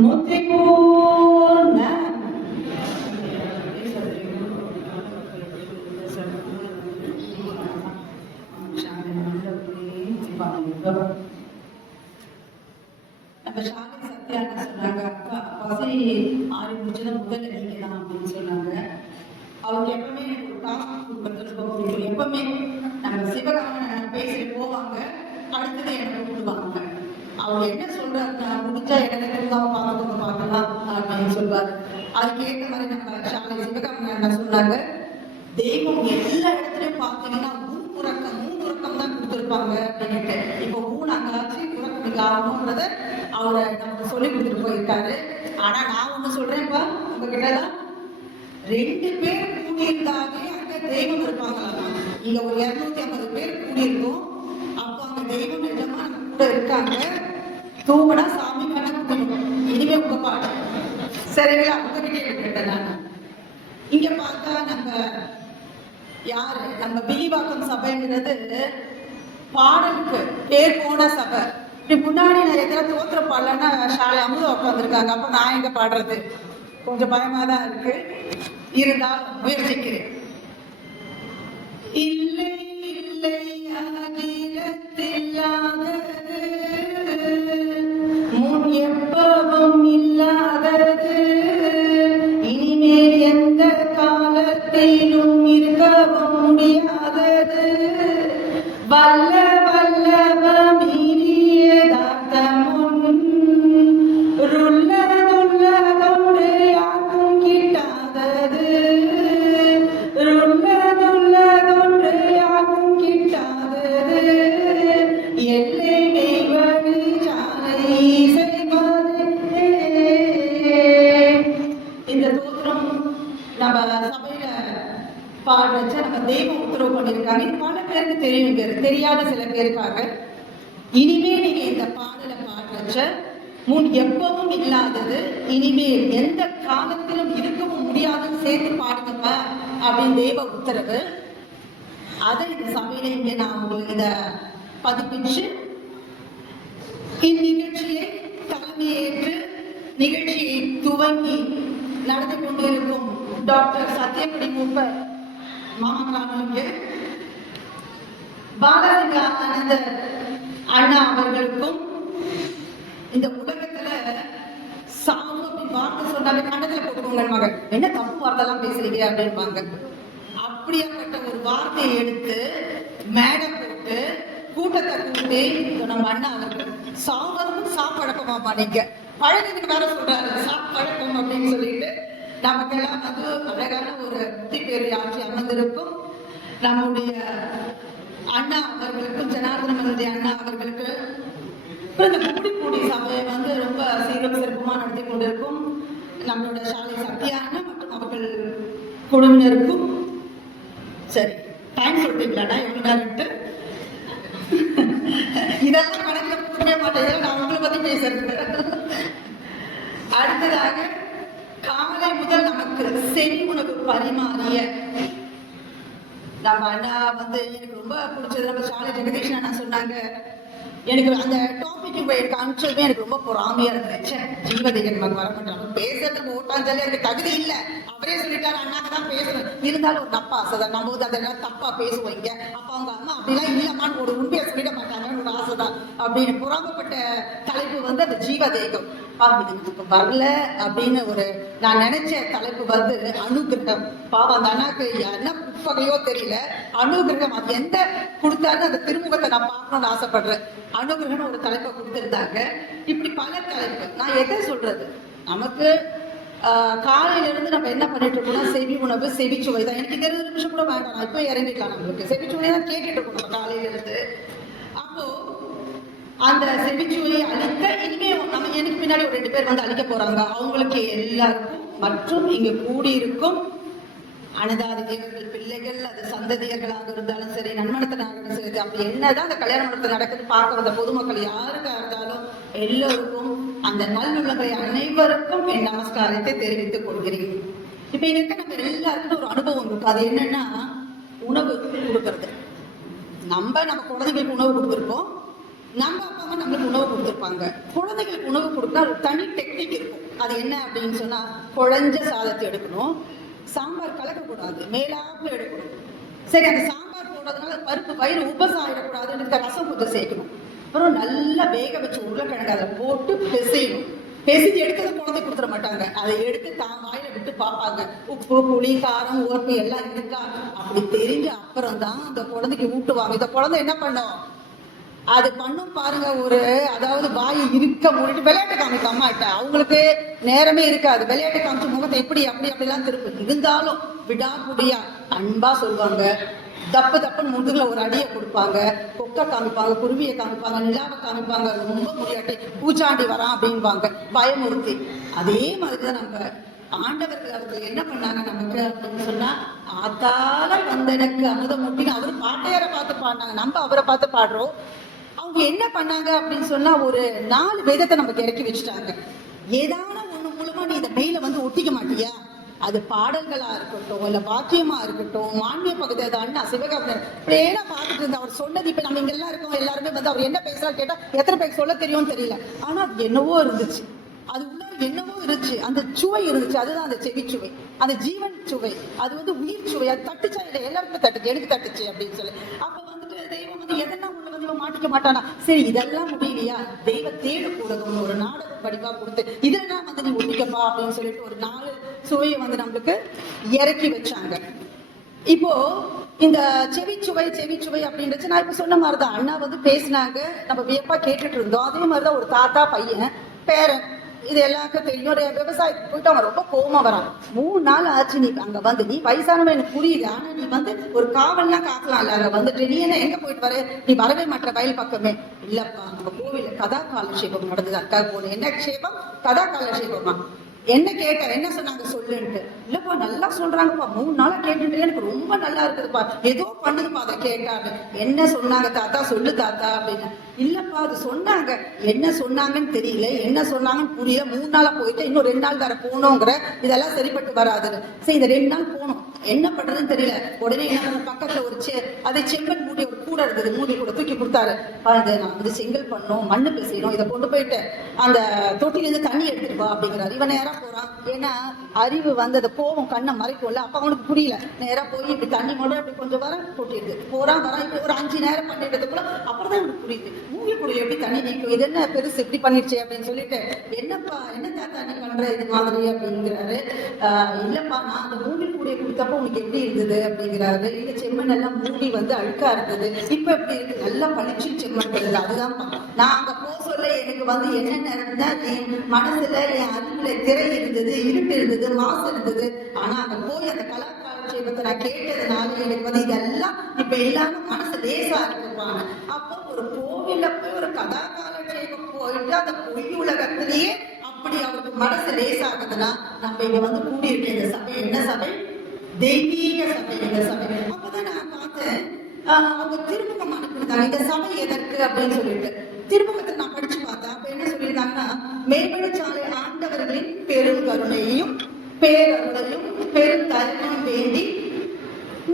முத்திபூர்ண நம்ம ஷாலி சத்யா சொன்னாங்க, அக்கா பசி ஆறி முடிச்சதான் முதல் எண்ணிக்கைதான் அப்படின்னு சொன்னாங்க. அவங்க எப்பவுமே எனக்கு ஒரு டாஸ்க் கொடுக்கறது ரொம்ப பிடிக்கும். எப்பவுமே நம்ம சிவகாமன் பேசிட்டு போவாங்க, அடுத்தது எனக்கு கொடுப்பாங்க. அவங்க என்ன சொல்றாருன்னா, முடிஞ்சா எனக்கு தான் பார்க்கலாம் அப்படின்னு சொல்லுவார். அதுக்கேற்ற மாதிரி நம்ம ஷாலி சிவகாமன் என்ன சொன்னாங்க, தெய்வம் எல்லா இடத்துலயும் பார்த்தீங்கன்னா மூணுறக்கம் தான் கொடுத்துருப்பாங்க அப்படின்ட்டு. இப்போ மூணாங்காச்சு உறக்கம் இங்க ஆகணும்ன்றத அவரை நமக்கு சொல்லி கொடுத்துட்டு போயிருக்காரு. ஆனா நான் ஒண்ணு சொல்றேன்ப்பா, உங்ககிட்டதான் 2 பேர் கூடியிருந்தாலே அங்க தெய்வம் இருப்பாங்களா? இங்க ஒரு 250 பேர் கூடியிருக்கும். அப்போ அங்க தெய்வம் நிஜமா நம்ம கூட இருக்காங்க. தூங்குனா சாமி கண்ண குடிக்கணும். இனிமே உங்க பாட்டு சரிங்களா? உங்ககிட்டே கேட்டேன் நான். இங்க பார்த்தா நம்ம யாரு, நம்ம வில்லிவாக்கம் சபைங்கிறது பாடலுக்கு பேர் போன சபை. இப்படி முன்னாடி நான் எத்தனை தோத்திர பாடலன்னா ஷாலை அமுதம் உட்காந்துருக்காங்க. அப்ப நான் எங்க பாடுறது? கொஞ்சம் பயமா தான் இருக்கு. இருந்தாலும் முயற்சிக்கிறேன். இல்லை இல்லை அகிலத்தில்லாதது, முன் எப்பவும் இல்லாதது, இனிமேல் எந்த காலத்திலும் இருக்கவும் முடியாதது, வல்ல வல்லவ மீறியதார்த்தமுன் ருள்ளதுள்ளதொன்று யாருக்கும் கிட்டாதது, ருள்ளதுள்ளதொன்று யாருக்கும் கிட்டாதது, எல்லை மெய்வழி சாலை செய்வது. இந்த தோற்றம் நம்ம சபையில பாடுறச்ச நம்ம தெய்வம் உத்தரவு பண்ணியிருக்காங்க. இது பல பேருக்கு தெரியும், தெரியாத சில பேருக்காக. இனிமே நீங்க இந்த பாடலை பாடுறச்ச முன் எப்பவும் இல்லாதது, இனிமேல் எந்த காலத்திலும் இருக்கவும் முடியாதுன்னு சேர்த்து பாடுங்கப்பா அப்படின்னு தெய்வ உத்தரவு. அதை இந்த சபையில இங்க நான் உங்களுக்கு இத பதிப்பிச்சு இந்நிகழ்ச்சியை தலைமையேற்று நிகழ்ச்சியை துவங்கி நடந்து கொண்டிருக்கும் டாக்டர் சத்யபடி மூப்பர் மாமக்கானுக்கு, பாலசிங்க ஆனந்தர் அண்ணா அவர்களுக்கும், இந்த உலகத்துல சாவு அப்படின்னு வார்த்தை சொன்னாலே கண்டத்துல போட்டுக்கோங்க மகள், என்ன தப்பு வார்த்தைலாம் பேசுறீங்க அப்படின்பாங்க. அப்படியாப்பட்ட ஒரு வார்த்தையை எடுத்து மேடை போட்டு கூட்டத்தை கூட்டி நம்ம அண்ணா அவர்கள் சாவதும் சாப்பழக்கமாமா, நீங்க பழக்கத்துக்கு வேற சொல்றாரு சாப்பழக்கம் அப்படின்னு சொல்லிட்டு நமக்கெல்லாம் அது அழகான ஒரு புத்தி பேரை ஆட்சி அமர்ந்திருக்கும் நம்முடைய அண்ணா அவர்களுக்கும், ஜனார்தன மந்திரி அண்ணா அவர்களுக்கு, இந்த கூடி சபையை வந்து ரொம்ப சீரும் சிறப்புமா நடத்தி கொண்டிருக்கும் நம்மளோட ஷாலை சத்யானா மற்றும் அவர்கள் குழுவினருக்கும். சரி, டைம் சொல்றீங்களாடா எவ்வளவு நேரம்ட்டு? இதெல்லாம் கணக்கில் போடவே மாட்டேன், நான் உங்களை பத்தி பேசுறது. அடுத்ததாக காலை முதல் நமக்கு செவி உணவு பரிமாறிய நம்ம அண்ணா வந்து எனக்கு ரொம்ப பிடிச்சது. நம்ம ஷாலை ஜெகதீஷ் அண்ணா சொன்னாங்க, எனக்கு அந்த டாபிக் எனக்கு அனுப்பிச்சதுமே எனக்கு ரொம்ப பொறாமையா இருந்துச்சு. ஜீவதேகன் நமக்கு வர மாட்டாங்க, பேசுறதுக்கு ஓட்டாஞ்சலி எனக்கு தகுதி இல்லை, அவரே சொல்லிட்டாரு அண்ணாக்கு தான் பேசணும். இருந்தாலும் ஒரு தப்பா ஆசைதான், நம்ம வந்து அதெல்லாம் தப்பா பேசுவோம். அப்ப அவங்க அம்மா அப்படிலாம் இல்லம்மான்னு ஒரு உண்மையை சொல்லிட மாட்டாங்கன்னு ஒரு ஆசைதான் அப்படின்னு பொறாமப்பட்ட தலைப்பு வந்து அந்த ஜீவதேகம். இதுக்கு வரல அப்படின்னு ஒரு நான் நினைச்ச தலைப்பு வந்து அனுகிரகம். பாவம் அந்த அண்ணாக்கு என்ன புத்தகையோ தெரியல, அனுகிரகம் அது எந்த கொடுத்தாலும் அந்த திருமுகத்தை நான் பார்க்கணும்னு ஆசைப்படுறேன். அனுகிரகம் ஒரு தலைப்பை கொடுத்திருந்தாங்க. இப்படி பல தலைப்பு. நான் எதை சொல்றது, நமக்கு காலையில இருந்து நம்ம என்ன பண்ணிட்டு இருக்கோம்னா செவி உணவு செவிச்சுவை தான். எனக்கு 20 நிமிஷம் கூட வேண்டாம், நான் இப்போ இறங்கிக்கலாம். நம்மளுக்கு செவிச்சுவை தான் கேட்டுட்டு இருக்கோம் நம்ம காலையில இருந்து. அப்போ அந்த செவிச்சுவையை அழிக்க இனிமே நம்ம எனக்கு பின்னாடி ஒரு 2 பேர் வந்து அழிக்க போறாங்க. அவங்களுக்கு எல்லாருக்கும் மற்றும் இங்க கூடியிருக்கும் அனதாதிகள் பிள்ளைகள், அது சந்ததியர்களாக இருந்தாலும் சரி, நன்மணத்தினாக சரி, அப்படி என்னதான் அந்த கல்யாண மண்டபத்தில் நடக்குது பார்க்க வந்த பொதுமக்கள் யாருக்கா இருந்தாலும் எல்லோருக்கும் அந்த நல்லுள்ளங்களை அனைவருக்கும் என் நமஸ்காரத்தை தெரிவித்துக் கொள்கிறேன். இப்ப இங்க இருக்க நம்ம எல்லாருக்கும் ஒரு அனுபவம் இருக்கு. அது என்னன்னா உணவு கொடுக்கறது. நம்ம குழந்தைகளுக்கு உணவு கொடுத்துருப்போம், நம்ம அப்பா அம்மா நம்மளுக்கு உணவு கொடுத்துருப்பாங்க. குழந்தைகளுக்கு உணவு கொடுத்தா ஒரு தனி டெக்னிக் இருக்கு. அது என்ன அப்படின்னு சொன்னா, குழஞ்ச சாதத்தை எடுக்கணும், சாம்பார் கலக்கக்கூடாது, மேலாப்புல எடுக்கணும். சரி, அந்த சாம்பார் போடுறதுனால பருப்பு வயிறு உபசம் ஆயிடக்கூடாதுன்னு ரசம் கொஞ்சம் சேர்க்கணும். அப்புறம் நல்லா வேக வச்சு உருளைக்கிழங்கு அதில் போட்டு பிசையணும். பேசிட்டு எடுக்கிறது குழந்தை கொடுத்துட மாட்டாங்க, அதை எடுத்து தான் வாயில விட்டு பார்ப்பாங்க, உப்பு புளி காரம் உரப்பு எல்லாம் இருக்கா. அப்படி தெரிஞ்ச அப்புறம் தான் அந்த குழந்தைக்கு ஊட்டுவாங்க. இந்த குழந்தை என்ன பண்ணும், அது பண்ணும் பாருங்க, ஒரு அதாவது வாய் இருக்க மூடிட்டு விளையாட்டு காமிக்க அம்மாட்ட. அவங்களுக்கு நேரமே இருக்காது, விளையாட்டு காமிச்சு முகத்தை எப்படி அப்படிலாம் திருப்பு. இருந்தாலும் விடாக்குடியா அன்பா சொல்லுவாங்க, தப்பு தப்புன்னு முதுகுல ஒரு அடியை கொடுப்பாங்க, கொக்கை காமிப்பாங்க, குருவியை காமிப்பாங்க, நிலாவை காமிப்பாங்க, ரொம்ப முடியாட்டி பூச்சாண்டி வரான் அப்படின்பாங்க பயமுறுத்தி. அதே மாதிரிதான் நம்ம ஆண்டவர்கள் அவர்கள் என்ன பண்ணாங்க நமக்கு அப்படின்னு சொன்னா, ஆத்தால வந்தனுக்கு அமுதம் முட்டின்னு அவரு பாட்டையார பார்த்து பாடினாங்க, நம்ம அவரை பார்த்து பாடுறோம். அவங்க என்ன பண்ணாங்க அப்படின்னு சொன்னா, ஒரு 4 வேதத்தை நமக்கு இறக்கி வச்சுட்டாங்க. ஏதான ஒண்ணு மூலமா நீ இந்த மெயில வந்து ஒட்டிக்க மாட்டியா, அது பாடல்களா இருக்கட்டும், இல்ல வாக்கியமா இருக்கட்டும், மான்மிய பகுதி அண்ணா சிவகாமன் இப்படியேனா பார்த்துட்டு இருந்தா அவர் சொன்னது. இப்ப நம்ம இங்க எல்லாம் இருக்கோம், எல்லாருமே வந்து அவர் என்ன பேசுறாரு கேட்டா எத்தனை பேருக்கு சொல்ல தெரியும்னு தெரியல. ஆனா அது என்னவோ இருந்துச்சு, அது உள்ள என்னவோ இருந்துச்சு, அந்த சுவை இருந்துச்சு. அதுதான் அந்த செவிச்சுவை, அந்த ஜீவன் சுவை, அது வந்து உயிர் சுவை. அது தட்டுச்சா இல்லை, எல்லாருக்குமே தட்டுச்சு, எனக்கு தட்டுச்சு அப்படின்னு சொல்லி. அப்ப வந்துட்டு தெய்வம் வந்து எதெல்லாம் உள்ள வந்து மாட்டிக்க மாட்டானா. சரி, இதெல்லாம் முடியலையா, தெய்வ தேடு கூடணும் ஒரு நாடக படிப்பா கொடுத்து இதெல்லாம் வந்து நீ ஒட்டிக்கப்பா அப்படின்னு சொல்லிட்டு ஒரு 4 சுவையை வந்து நம்மளுக்கு இறக்கி வச்சாங்க. இப்போ இந்த செவிச்சுவை அப்படின்றது நான் இப்ப சொன்ன மாதிரிதான் அண்ணா வந்து பேசினாங்க, நம்ம வியப்பா கேட்டுட்டு இருந்தோம். அதே மாதிரிதான் ஒரு தாத்தா பையன் பேரன், இது எல்லாருக்கும் தெரியும். ஒரு விவசாயத்துக்கு போயிட்டு அவன் ரொம்ப கோவமா வரான். 3 நாள் ஆச்சு நீ அங்க வந்து, நீ வயசானவன் எனக்கு புரியுது, ஆனா நீ வந்து ஒரு காவல்லாம் காக்கலாம்ல, அங்க வந்துட்டு நீ என்ன எங்க போயிட்டு வர, நீ வரவே மாட்ட வயல் பக்கமே. இல்லப்பா, நம்ம கோவில கதா காலட்சேபம் நடந்தது, அக்கா போன என்ன க்ஷேபம், கதா காலட்சேபமா, என்ன கேட்ட, என்ன சொன்னாங்க சொல்லுன்ட்டு. இல்லப்பா நல்லா சொல்றாங்கப்பா, 3 நாளா கேட்டுட்டு எனக்கு ரொம்ப நல்லா இருக்குதுப்பா, ஏதோ பண்ணுதுப்பா அதை கேட்டாரு. என்ன சொன்னாங்க தாத்தா, சொல்லு தாத்தா அப்படின்னு. இல்லப்பா அது சொன்னாங்க, என்ன சொன்னாங்கன்னு தெரியல, என்ன சொன்னாங்கன்னு புரியல, 3 நாளா போயிட்டு இன்னும் 2 நாள் வேற போகணுங்கிற, இதெல்லாம் சரிப்பட்டு வராதுன்னு. சரி, இந்த 2 நாள் போகணும், என்ன பண்றதுன்னு தெரியல. உடனே என்ன பக்கத்துல ஒரு அதை செங்கல் மூடி ஒரு கூட இருந்தது, மூடி கூட தூக்கி கொடுத்தாரு. அதை நான் வந்து செங்கல் பண்ணணும், மண்ணு பேசணும், இதை கொண்டு போயிட்டு அந்த தொட்டிலிருந்து தண்ணி எடுத்துட்டு வா அப்படிங்கிறாரு. இவன் நேரா போறான், ஏன்னா அறிவு வந்து அதை கோவம் கண்ணை மறைக்கும்ல, அப்ப அவனுக்கு புரியல. நேரா போய் இப்படி தண்ணி மூட அப்படி கொஞ்சம் வர கொட்டிடுது, போறான் வரான், இப்படி ஒரு 5 நேரம் பண்ணிடுறதுக்குள்ள அப்புறம் தான் எனக்கு புரியுது, மூங்கி குடியில் எப்படி தண்ணி நீக்கும், இது என்ன பெருசு இப்படி பண்ணிடுச்சு அப்படின்னு சொல்லிட்டு, என்னப்பா என்ன தாத்தா நீ பண்ற இது மாதிரி அப்படிங்கிறாரு. இல்லப்பா நான் அந்த மூங்கி கூடிய கொடுத்தப்ப உனக்கு எப்படி இருந்தது அப்படிங்கிறாரு. இல்ல செம்மண் எல்லாம் மூடி வந்து அழுக்கா இருந்தது, இப்ப எப்படி இருக்கு, நல்லா பளிச்சு செம்மண் இருந்தது. அதுதான் நான் அங்க போக சொல்ல எனக்கு வந்து என்னென்ன இருந்தா, என் மனசுல என் அறிவுல திரை இருந்தது, இருட்டு இருந்தது, மாசு இருந்தது. ஆனா அங்க போய் அந்த கலாச்சாரத்தை நான் கேட்டதுனால எனக்கு வந்து இதெல்லாம் இப்ப எல்லாமே மனசு லேசா இருக்குப்பாங்க. அப்போ ஒரு கோவில்ல போய் ஒரு கதா காலட்சேபம் போயிட்டு அந்த பொய் உலகத்திலேயே அப்படி அவருக்கு மனசு லேசாகுதுன்னா, நம்ம இங்க வந்து கூடியிருக்க இந்த சபை என்ன சபை, தெய்வீக சபை இந்த சபை. அப்பதான் நான் பார்த்தேன், அவங்க திருமுகம் அனுப்பியிருந்தாங்க, இந்த சபை எதற்கு அப்படின்னு சொல்லிட்டு. திருமுகத்தை நான் படிச்சு பார்த்தேன். அப்ப என்ன சொல்லியிருந்தாங்கன்னா, மேம்படுச்சாலை ஆண்டவர்களின் பெரும் கருணையையும் பேரருளையும் பெரும் தயமும் வேண்டி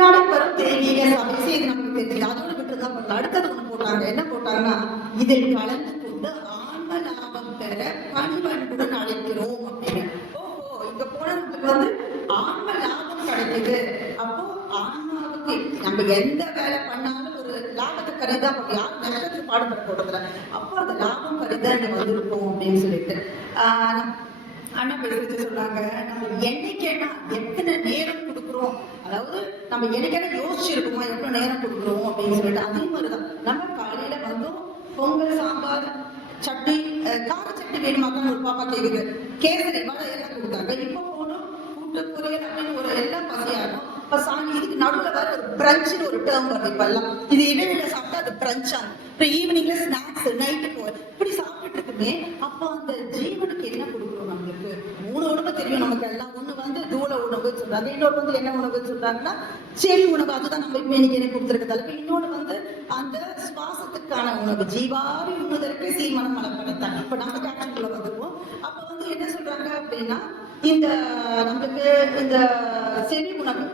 நடைபெறும் தெய்வீக சபை. இது நமக்கு தெரிஞ்சது, அதோட விட்டுதான் பண்ணல. அடுத்தது ஒண்ணு போட்டாங்க, என்ன போட்டாங்கன்னா, இதில் கலந்து கொண்டு ஆன்ம லாபம் பெற பணிவன்புடன் அழைக்கிறோம் அப்படின்னு. ஓஹோ, இங்க போன நமக்கு வந்து ஆன்ம லாபம் கிடைக்குது. அப்போ ஆன்மாவுக்கு நம்ம எந்த வேலை பண்ணாலும் ஒரு லாபத்தை கருதான், யாரும் நஷ்டத்துக்கு பாடுபட போடுறதுல, அப்போ அந்த லாபம் கருதான் இங்க வந்திருக்கோம் அப்படின்னு சொல்லிட்டு அண்ணா பேசிட்டு சொன்னாங்க. நம்ம என்னைக்கேனா எத்தனை நேரம் கொடுக்குறோம், அதாவது நம்ம என்னைக்கான யோசிச்சிருக்கோமா எவ்வளவு நேரம் கொடுக்குறோம் அப்படின்னு சொல்லிட்டு. அதே மாதிரிதான் நம்ம காலையில வந்தோம், பொங்கல் சாம்பார் சட்னி கார சட்னி வேணுமாக்கான்னு ஒரு பாப்பா கேக்குது, கேசரி வடை எல்லாம் கொடுத்தாங்க. இப்போ போனோம் கூட்டு பொரியல் அப்படின்னு ஒரு எல்லாம் பசியாகும். இப்ப சாமி இதுக்கு நடுவில் வேற ஒரு பிரஞ்சுன்னு ஒரு டேர்ம் வருது இப்ப எல்லாம். இது இடையில சாப்பிட்டா அது பிரஞ்சா, அப்புறம் ஈவினிங்ல ஸ்நாக்ஸ், நைட்டு போய் இப்படி சாப்பிட்டு இருக்குமே. அப்போ அந்த ஜீவனுக்கு என்ன கொடுக்குறோம் நம்மளுக்கு? 3 உணவு தெரியும் நமக்கு எல்லாம். ஒண்ணு வந்து தூள உணவு சொல்றாங்க, இன்னொரு வந்து என்ன உணவு சொல்றாங்கன்னா செடி உணவு, அதுதான் நம்ம இப்ப இன்னைக்கு எனக்கு கொடுத்துருக்கதால. இன்னொன்று வந்து அந்த சுவாசத்துக்கான உணவு, ஜீவாரி உண்ணுதற்கு சீமனம் மலப்படைத்தாங்க. இப்ப நம்ம கேட்டகுள்ள வந்துருவோம். அப்ப வந்து என்ன சொல்றாங்க அப்படின்னா, இந்த நம்மளுக்கு இந்த செடி உணவு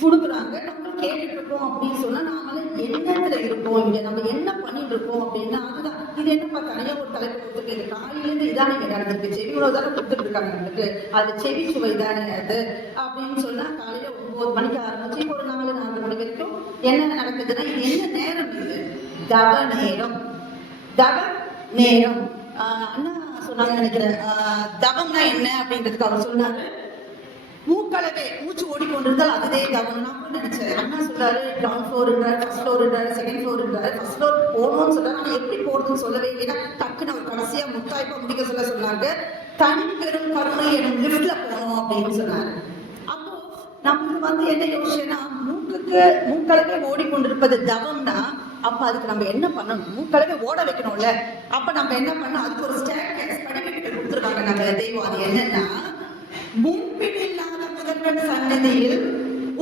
கொடுக்குறாங்க. நம்மளுக்கு கேட்டுட்டு இருக்கோம் அப்படின்னு சொன்னா நாம எண்ணத்துல இருக்கோம், இங்க நம்ம என்ன பண்ணிட்டு இருக்கோம் அப்படின்னா அதுதான். இது என்னப்பா தனியா ஒரு தலைப்பு கொடுத்துருக்கு, இது காலையில இருந்து இதானே நடந்திருக்கு, செவி உணவு தானே கொடுத்துட்டு இருக்காங்க நம்மளுக்கு, அது செவி சுவை தானே அது அப்படின்னு சொன்னா காலையில 9 மணிக்கு ஆரம்பிச்சு ஒரு 4 மணி வரைக்கும் என்ன நடக்குதுன்னா இது என்ன நேரம், இது தவ நேரம். தவ நேரம் அண்ணா சொன்னாங்க நினைக்கிறேன். தவம்னா என்ன அப்படின்றதுக்கு அவர் சொன்னாரு, மூக்களவே மூச்சு ஓடிக்கொண்டிருந்தால் அதுவே தவம். நான் கூட நினைச்சேன், அண்ணா சொல்றாரு கிரவுண்ட் ஃப்ளோர் இருந்தாரு, ஃபர்ஸ்ட் ஃப்ளோர் இருந்தாரு, செகண்ட் ஃப்ளோர் இருந்தாரு, ஃபர்ஸ்ட் ஃப்ளோர் போகணும்னு சொல்றாரு. ஆனா எப்படி போறதுன்னு சொல்லவே இல்லைன்னா டக்குன்னு அவர் கடைசியா முத்தாய்ப்பா முடிக்க சொன்னாங்க, தனி பெரும் கருணை எனும் லிஃப்ட்ல போகணும் அப்படின்னு சொன்னாரு. அப்போ நமக்கு என்ன யோசிச்சேன்னா, மூக்களவே ஓடிக்கொண்டிருப்பது தவம்னா அப்ப அதுக்கு நம்ம என்ன பண்ணணும், மூக்களவே ஓட வைக்கணும்ல. அப்ப நம்ம என்ன பண்ணணும், அதுக்கு ஒரு ஸ்டேர்கேஸ் படிக்கட்டு கொடுத்துருக்காங்க நம்ம தெய்வம். அது என்னன்னா, முன்பில்லாத முதல்வன் சன்னதியில்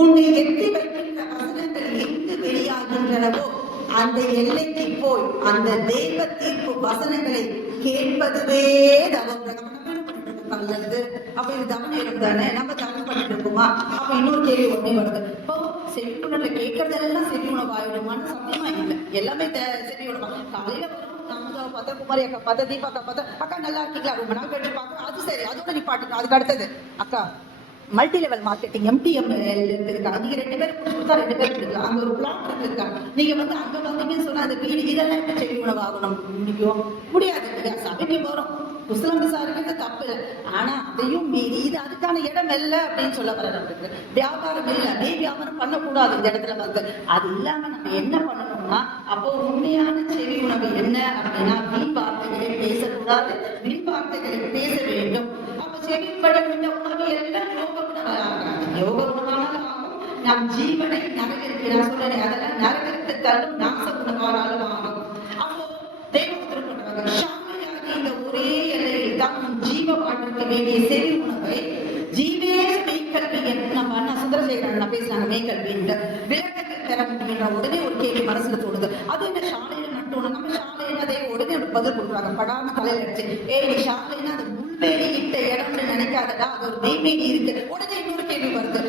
உன்னை எட்டி வைக்கின்ற வசனங்கள் எங்கு வெளியாகின்றனவோ அந்த எல்லைக்கு போய் அந்த தெய்வ தீர்ப்பு வசனங்களை கேட்பதுவே தவம். அப்ப இது தவம் நேரம் தானே, நம்ம தவம் பண்ணிட்டு இருக்கோமா? அப்ப இன்னொரு கேள்வி ஒண்ணே வருது, இப்போ செவி உணர்வுல கேட்கறதெல்லாம் செவி உணவு ஆயிடுமான்னு சத்தியமா இல்லை. எல்லாமே செவி உணவு. காலையில வரும், அமுதா பார்த்தா, குமாரி அக்கா பார்த்தா, தீபா அக்கா பார்த்தா, அக்கா நல்லா இருக்கீங்களா, ரொம்ப நாள் கழிச்சு பார்க்கணும், அது சரி, அதோட நீ பாட்டுக்கணும். அதுக்கு அடுத்தது அக்கா மல்டி லெவல் மார்க்கெட்டிங் MTML இருக்காங்க, நீங்க 2 பேரும் கொடுத்தா 2 பேரும் கொடுக்கலாம், அங்க ஒரு பிளாட் இருக்காங்க, நீங்க அங்க வந்தீங்கன்னு சொன்னா அந்த வீடு இதெல்லாம் இப்ப செவி உணவு ஆகணும் முடியாது இல்லையா? சபைக்கு போறோம், புஸ்தகம் விசாரிக்கிறது தப்பு இல்லை, ஆனா அதையும் மீறி இது அதுக்கான இடம் இல்லை அப்படின்னு சொல்ல வர நம்மளுக்கு. வியாபாரம் இல்லை, வியாபாரம் பண்ணக்கூடாது இந்த இடத்துல அது இல்லாம நம்ம என்ன பண்ணணும்னா, அப்போ உண்மையான செவி உணவு என்ன அப்படின்னா, வீண் வார்த்தைகளை பேசக்கூடாது, வீண் வார்த்தைகளை பேச வேண்டும். அப்ப செவிப்படப்பட்ட உணவு எல்லாம் யோக உணவாக, யோக உணவானாலும் ஆகும், நம் ஜீவனை நரகிற்கு, நான் சொல்றேன் அதெல்லாம் நரகிற்கு தள்ளும் நாச உணவானாலும் ஆகும். அப்போ தெய்வத்தில் கொண்டு இந்த ஒரே எல்லையில் தான் ஜீவ வாழ்வுக்கு வேண்டிய செவி உணவை ஜீவே மெய்கல்வி என்று நம்ம அண்ணா சுந்தரசேகரன் பேசுறாங்க. மெய்கல்வின்ற விளக்கத்தில் பெற முடியுன்ற உடனே ஒரு கேள்வி மனசுல தோணுது, அது என்ன சாலையில மட்டும் நம்ம சாலையில அதே உடனே ஒரு பதில் கொடுக்குறாங்க, படாம தலையில அடிச்சு, நீ சாலைன்னா அது முள்வேலி இட்ட இடம்னு நினைக்காதடா, அது ஒரு மெய்மேலி இருக்கு. உடனே இன்னொரு கேள்வி வருது,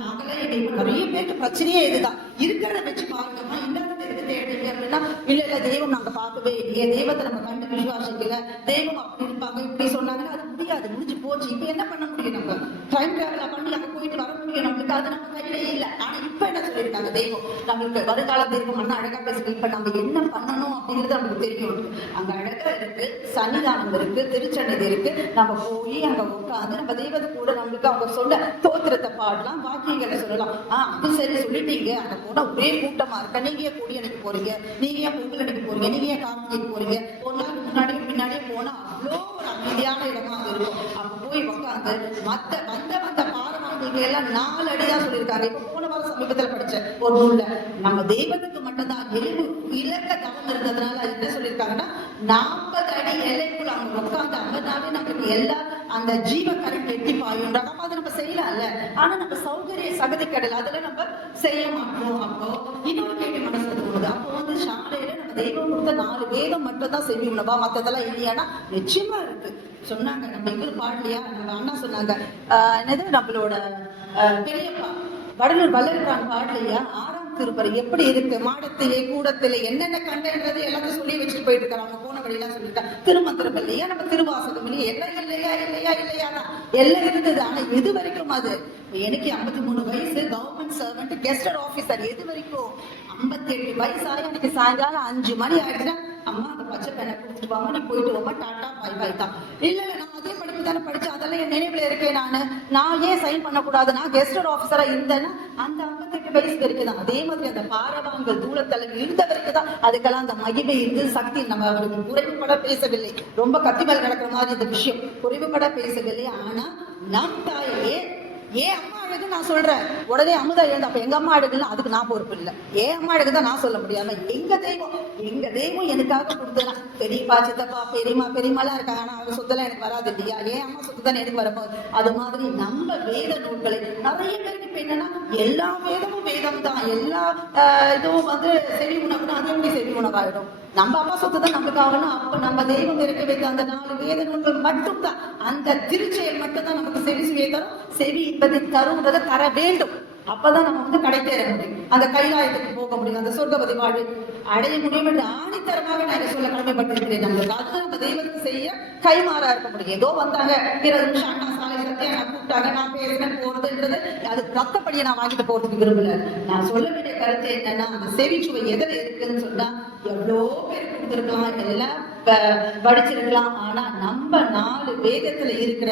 நாங்களே நிறைய பேருக்கு பிரச்சனையே இதுதான், இருக்கிறத வச்சு பாருங்கம்மா, இல்லாத எடுத்தீங்க அப்படின்னா இல்ல தெய்வம் நாங்க பார்க்கவே இல்லையே, தெய்வத்தை நம்ம கண்டு விசுவாசிக்கல, தெய்வம் அப்படி இருப்பாங்க இப்படி சொன்னாங்கன்னா அது முடியாது, முடிஞ்சு போச்சு. இப்ப என்ன பண்ண முடியும், நம்ம டைம் டிராவல் பண்ணி அங்க போயிட்டு வர முடியும், நம்மளுக்கு அது நம்ம கையில இல்லை. ஆனா இப்ப என்ன சொல்லியிருக்காங்க தெய்வம், நம்மளுக்கு வருங்கால தெய்வம் அண்ணா அழகா பேசுறது, இப்ப நம்ம என்ன பண்ணணும் அப்படிங்கிறது நமக்கு தெரியும். அங்க அழகா இருக்கு, சன்னிதானம் இருக்கு, திருச்சன்னதி இருக்கு, நம்ம போய் அங்க உட்காந்து நம்ம தெய்வத்தை கூட நம்மளுக்கு அவங்க சொன்ன தோத்திரத்தை பாடலாம், வாக்கியங்களை சொல்லலாம். அது சரி சொல்லிட்டீங்க, அங்க போனா ஒரே கூட்டமா இருக்க, நீங்க கூடி அன்னைக்கு போறீங்க, நீங்க ஏன் பொங்கல் அன்னைக்கு போறீங்க, நீங்க ஏன் கார்த்திகைக்கு போறீங்க, ஒரு நாள் முன்னாடியும் பின்னாடியே போனா அவ்வளோ ஒரு அமைதியான இடமா இருக்கும். அப்ப போய் உட்காந்து வந்த பாரமாங்களுக்கு எல்லாம் 4 அடிதான் சொல்லியிருக்காங்க. இப்ப போன வாரம் சமீபத்தில் படிச்ச ஒரு நூல்ல நம்ம தெய்வத்துக்கு மட்டும்தான் எலும்பு இலக்க தவம் இருந்ததுனால என்ன சொல்லியிருக்காங்கன்னா, 40 அடி எல்லைக்குள்ள அவங்க உட்காந்து அங்கனாவே நம்மளுக்கு எல்லா அந்த ஜீவ கரண்ட் எட்டி பாயுன்றாங்க. அப்ப அதை நம்ம செய்யலாம்ல, ஆனா நம்ம சௌகரிய சகதி கடல் அதுல நம்ம செய்ய மாட்டோம். அப்போ இன்னொரு கேள்வி மனசுல தோணுது, அப்போ சாலையில நம்ம தெய்வம் கொடுத்த 4 வேதம் மட்டும் தான் செவி உணவா, மத்ததெல்லாம் இல்லையானா நிச்சயமா இருக்கு. சொன்னாங்க நம்ம எங்க பாடலையா, நம்ம அண்ணா சொன்னாங்க, என்னது நம்மளோட பெரியப்பா வடலூர் வல்லல்ரான் பாடலையா, 6ஆம் திருப்பறை எப்படி இருக்கு, மாடத்திலே கூடத்திலே என்னென்ன கண்டது எல்லாத்தையும் சொல்லி வச்சுட்டு போயிட்டு இருக்காங்க. அவங்க போன வழியெல்லாம் சொல்லிட்டாங்க, திருமந்திரம் இல்லையா, நம்ம திருவாசகம் இல்லையா, எல்லாம் இல்லையா எல்லாம் இருந்தது. ஆனா எது வரைக்கும் அது, எனக்கு 53 வயசு, கவர்மெண்ட் சர்வெண்ட், கெஸ்டட் ஆபீசர், எது வரைக்கும் 58 வயசாக எனக்கு சாயங்காலம் 5 மணி ஆயிடுச்சுன்னா, அம்மா அந்த பச்சை பேனை கொடுத்துட்டு வாங்க, நீ போயிட்டு வாமா, டாட்டா பாய் தான். இல்ல நான் அதே படிப்பு தானே படிச்சேன், அதெல்லாம் என் நினைவுல இருக்கேன், நான் ஏன் சைன் பண்ணக்கூடாது, நான் கெஸ்டட் ஆபீசரா இருந்தேன்னா அந்த 58 வயசு வரைக்கும் தான். அதே மாதிரி அந்த பாரவான்கள் தூளத்தலை இருந்த வரைக்கும் தான் அதுக்கெல்லாம் அந்த மகிமை இருந்து சக்தி. நம்ம அவருக்கு குறைவுபட பேசவில்லை, ரொம்ப கத்திமல் கிடக்கிற மாதிரி இந்த விஷயம் குறைவுபட பேசவில்லை. ஆனா நம் தாயே ஏன் அம்மா அழகு நான் சொல்றேன், உடனே அமுதா எழுந்து அப்ப எங்க அம்மா அழகுன்னு அதுக்கு நான் பொறுப்பு இல்லை, ஏன் அம்மா அழகு தான் நான் சொல்ல முடியாம, எங்க தெய்வம் எனக்காக கொடுத்தா, பெரியப்பா சித்தப்பா பெரியமாலாம் இருக்காங்க, ஆனா அவங்க சொத்தெல்லாம் எனக்கு வராது இல்லையா, ஏன் அம்மா சொத்து தான் எனக்கு வரப்போகுது. அது மாதிரி நம்ம வேத நூல்களை நிறைய பேருக்கு இப்ப என்னன்னா, எல்லா வேதமும் வேதம் தான், எல்லா இதுவும் செவி உணவுன்னு அது எப்படி செவி உணவாயிடும், நம்ம அம்மா சொத்து தான் நம்மளுக்கு ஆகணும். அப்ப நம்ம தெய்வம் இருக்க வைத்த அந்த 4 வேத நூல்கள் மட்டும் தான், அந்த திருச்செயல் மட்டும் தான் நமக்கு செவி சுவையை தரும், செவி என்பதை தரும்ன்றதை தர வேண்டும். அப்பதான் நம்ம வந்து கடை தேர முடியும், அந்த கைலாயத்துக்கு போக முடியும், அந்த சொர்க்கபதி வாழ்வு அடைய முடியும் என்று ஆணித்தரமாக நான் சொல்ல கடமைப்பட்டிருக்கிறேன். நம்மளுக்கு அதுதான் நம்ம தெய்வத்துக்கு செய்ய கைமாறா இருக்க முடியும். ஏதோ வந்தாங்க 20 நிமிஷம் அண்ணா சாலை சத்தியா நான் கூப்பிட்டாங்க, நான் பேசுறேன் போறதுன்றது அது ரத்தப்படியை நான் வாங்கிட்டு போறதுக்கு விரும்பல. நான் சொல்ல வேண்டிய கருத்து என்னன்னா, அந்த செவிச்சுவை எதில் இருக்குன்னு சொன்னா எவ்வளோ பேர் கொடுத்துருக்கலாம், எல்லாம் படிச்சிருக்கலாம். ஆனா நம்ம 4 வேதத்துல இருக்கிற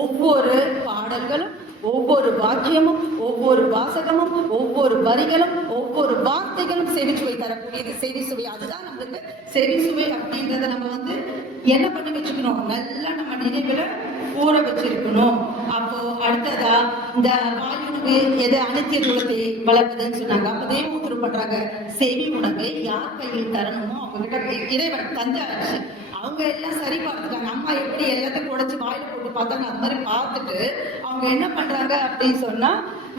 ஒவ்வொரு பாடல்களும், ஒவ்வொரு வாக்கியமும், ஒவ்வொரு வாசகமும், ஒவ்வொரு வரிகளும், ஒவ்வொரு வார்த்தைகளும் செவிச்சுவை தரக்கூடியது. செவிசுவை, அதுதான் நம்மளுக்கு செவிசுவை அப்படின்றத நம்ம வந்து என்ன பண்ணி வச்சுக்கணும், நல்லா நம்ம நினைவுல ஊற வச்சிருக்கணும். அப்போ அடுத்ததா இந்த வாயுணவு எதை அனித்திய தூளத்தை வளர்ப்பதுன்னு சொன்னாங்க. அப்ப தேவூத்திரம் பண்றாங்க, செவி உணவை யார் கையில் தரணுமோ அவங்க கிட்ட இறைவன் தந்தாச்சு. அவங்க எல்லாம் சரி பார்த்துட்டாங்க. அம்மா எப்படி எல்லாத்தையும் குடைச்சு வாயில போட்டு பார்த்தாங்க, அது மாதிரி பார்த்துட்டு அவங்க என்ன பண்றாங்க அப்படின்னு சொன்னா